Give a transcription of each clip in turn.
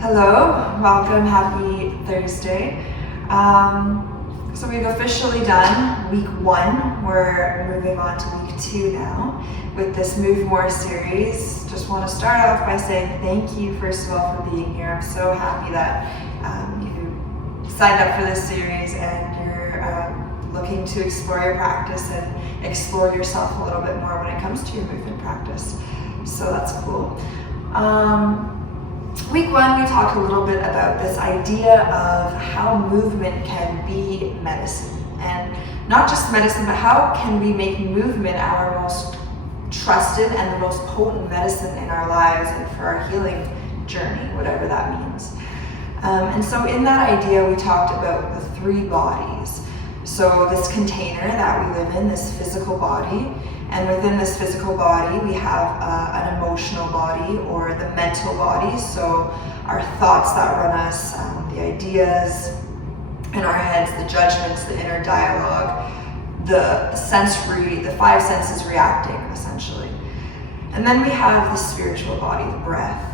Hello, welcome, happy Thursday. So we've officially done week 1. We're moving on to week 2 now with this Move More series. Just want to start off by saying thank you first of all for being here. I'm so happy that you signed up for this series and you're looking to explore your practice and explore yourself a little bit more when it comes to your movement practice. So that's cool. Week 1, we talked a little bit about this idea of how movement can be medicine. And not just medicine, but how can we make movement our most trusted and the most potent medicine in our lives and for our healing journey, whatever that means. And so in that idea, we talked about the 3 bodies. So this container that we live in, this physical body, and within this physical body, we have an emotional body or the mental body. So our thoughts that run us, the ideas in our heads, the judgments, the inner dialogue, the 5 senses reacting, essentially. And then we have the spiritual body, the breath.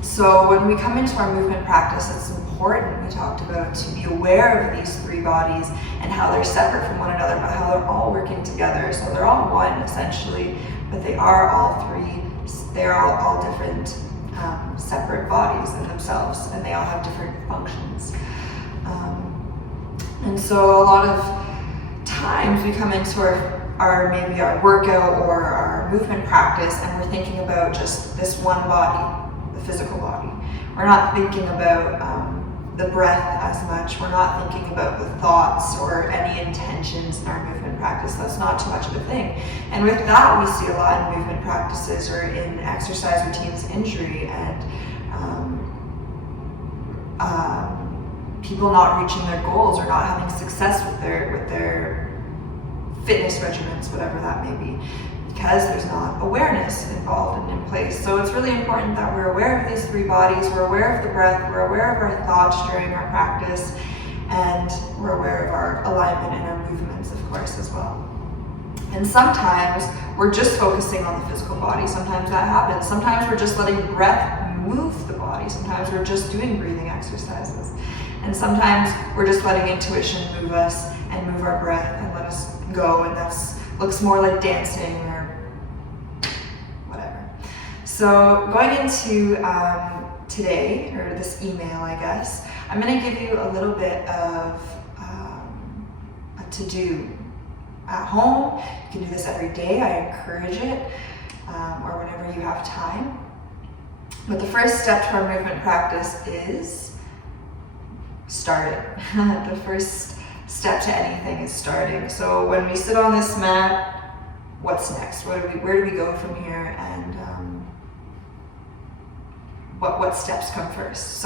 So when we come into our movement practice, it's important, we talked about, to be aware of these 3 bodies and how they're separate from one another, but how they're all working together. So they're all one, essentially, but they are all 3, they're all different separate bodies in themselves, and they all have different functions. And so a lot of times we come into maybe our workout or our movement practice, and we're thinking about just this one body, the physical body. We're not thinking about the breath as much. We're not thinking about the thoughts or any intentions in our movement practice. That's not too much of a thing. And with that, we see a lot in movement practices or in exercise routines injury and people not reaching their goals or not having success with their fitness regimens, whatever that may be, because there's not awareness involved and in place. So it's really important that we're aware of these 3 bodies, we're aware of the breath, we're aware of our thoughts during our practice, and we're aware of our alignment and our movements, of course, as well. And sometimes we're just focusing on the physical body. Sometimes that happens. Sometimes we're just letting breath move the body. Sometimes we're just doing breathing exercises. And sometimes we're just letting intuition move us and move our breath and let us go, and that looks more like dancing or whatever. So going into today, or this email, I guess, I'm going to give you a little bit of a to-do at home. You can do this every day. I encourage it, or whenever you have time. But the first step to our movement practice is starting. The first step to anything is starting. So when we sit on this mat, what's next? Where do we go from here? And what steps come first?